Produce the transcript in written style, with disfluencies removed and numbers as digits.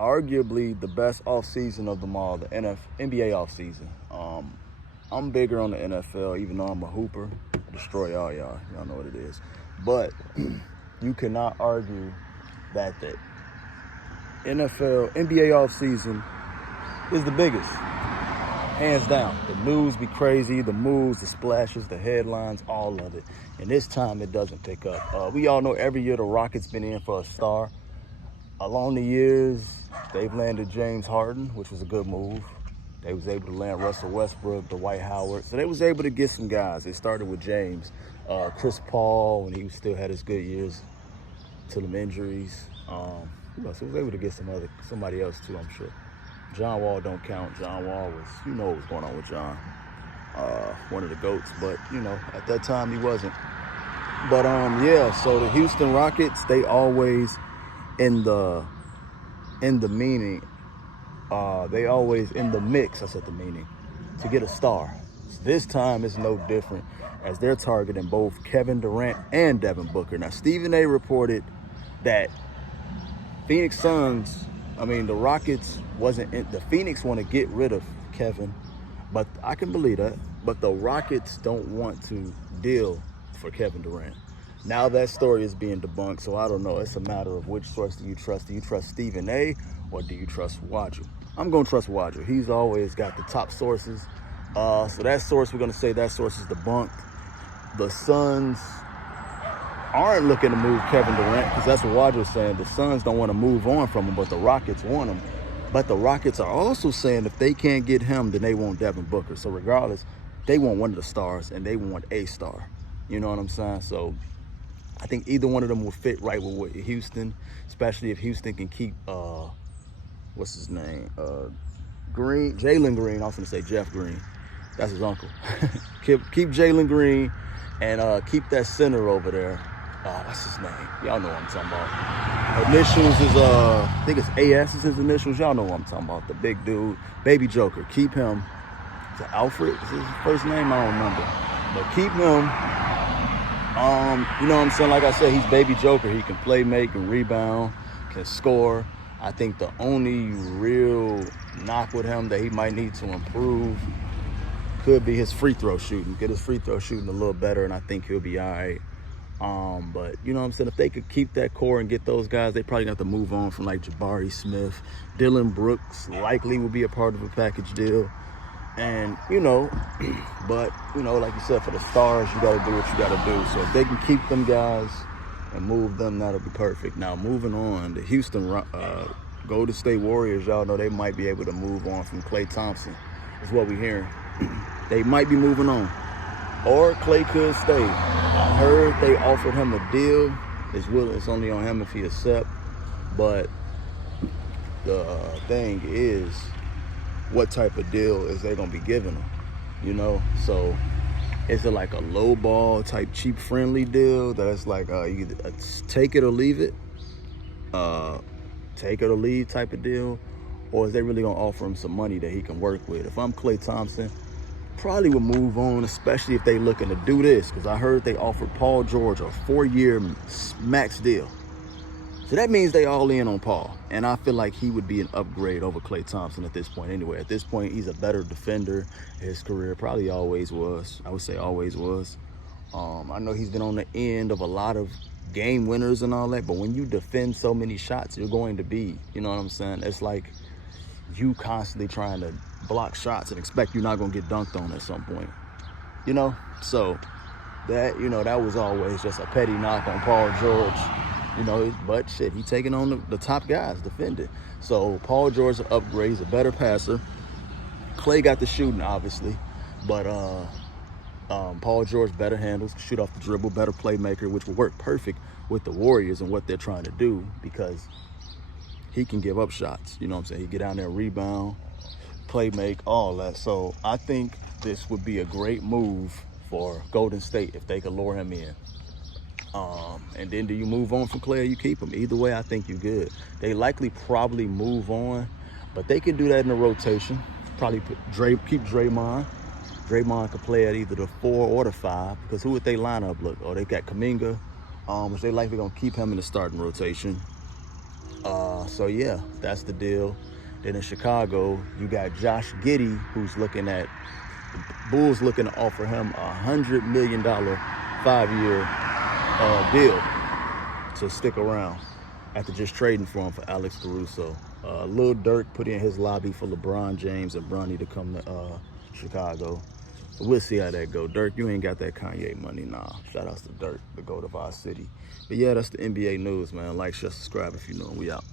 arguably the best offseason of them all, the NBA offseason. I'm bigger on the NFL, even though I'm a hooper. I destroy all y'all. Y'all know what it is. But you cannot argue that the NBA offseason is the biggest. Hands down. The news be crazy, the moves, the splashes, the headlines, all of it. And this time it doesn't pick up. We all know every year the Rockets been in for a star. Along the years, they've landed James Harden, which was a good move. They was able to land Russell Westbrook, Dwight Howard. So they was able to get some guys. They started with James. Chris Paul, when he still had his good years, till them injuries. Who else? He was able to get somebody else too, I'm sure. John Wall don't count. John Wall was, you know what was going on with John. One of the GOATs, but, you know, at that time he wasn't. But, yeah, so the Houston Rockets, they always in the meaning, they always in the mix, I said the meaning, to get a star. So this time it's no different, as they're targeting both Kevin Durant and Devin Booker. Now, Stephen A. reported that the Rockets the Phoenix want to get rid of Kevin, but I can believe that. But the Rockets don't want to deal for Kevin Durant. Now that story is being debunked, so I don't know. It's a matter of which source do you trust. Do you trust Stephen A. or do you trust Waju? I'm going to trust Waju. He's always got the top sources. So that source, we're going to say that source is debunked. The Suns aren't looking to move Kevin Durant, because that's what Waju was saying. The Suns don't want to move on from him, but the Rockets want him. But the Rockets are also saying if they can't get him, then they want Devin Booker. So regardless, they want one of the stars, and they want a star. You know what I'm saying? So I think either one of them will fit right with Houston, especially if Houston can keep, what's his name? Jalen Green. I was going to say Jeff Green. That's his uncle. keep Jalen Green and keep that center over there. What's his name? Y'all know what I'm talking about. Initials is, I think it's AS is his initials. Y'all know what I'm talking about. The big dude. Baby Joker. Keep him. Is it Alfred? Is his first name? I don't remember. But keep him. You know what I'm saying? Like I said, he's Baby Joker. He can play, make, and rebound, can score. I think the only real knock with him that he might need to improve could be his free throw shooting. Get his free throw shooting a little better, and I think he'll be all right. But, you know what I'm saying? If they could keep that core and get those guys, they probably got to move on from, like, Jabari Smith. Dylan Brooks likely will be a part of a package deal. And, you know, but, you know, like you said, for the stars, you got to do what you got to do. So if they can keep them guys and move them, that'll be perfect. Now, moving on, the Houston Golden State Warriors, y'all know they might be able to move on from Klay Thompson. That's what we're hearing. They might be moving on. Or Klay could stay. I heard they offered him a deal. It's only on him if he accepts. But the thing is, what type of deal is they going to be giving him? You know? So is it like a low ball type cheap friendly deal that's like you take it or leave it? Take it or leave type of deal? Or is they really going to offer him some money that he can work with? If I'm Klay Thompson, probably would move on, especially if they looking to do this, because I heard they offered Paul George a 4-year max deal. So that means they all in on Paul. And I feel like he would be an upgrade over Klay Thompson at this point anyway. At this point, he's a better defender. His career probably always was. I would say always was. I know he's been on the end of a lot of game winners and all that, but when you defend so many shots, you're going to be, you know what I'm saying? It's like you constantly trying to block shots and expect you're not going to get dunked on at some point, you know? So that, you know, that was always just a petty knock on Paul George, you know, but shit, he taking on the top guys defending. So Paul George an upgrade, he's a better passer. Klay got the shooting, obviously, but Paul George better handles, shoot off the dribble, better playmaker, which will work perfect with the Warriors and what they're trying to do, because he can give up shots. You know what I'm saying? He get down there, rebound, play make, all that. So I think this would be a great move for Golden State if they could lure him in. And then do you move on from Klay or you keep him? Either way, I think you're good. They probably move on, but they can do that in the rotation. Probably keep Draymond. Draymond could play at either the 4 or the 5, because who would they lineup look? Oh, they got Kuminga, which they likely gonna keep him in the starting rotation. So yeah, that's the deal. Then in Chicago, you got Josh Giddey, who's looking at Bulls looking to offer him $100 million 5-year deal to stick around after just trading for him for Alex Caruso. Lil Durk put in his lobby for LeBron James and Bronny to come to Chicago. So we'll see how that go. Dirk, you ain't got that Kanye money, nah. Shout outs to Dirk, the GOAT of our city. But yeah, that's the NBA news, man. Like, share, subscribe if you know. We out.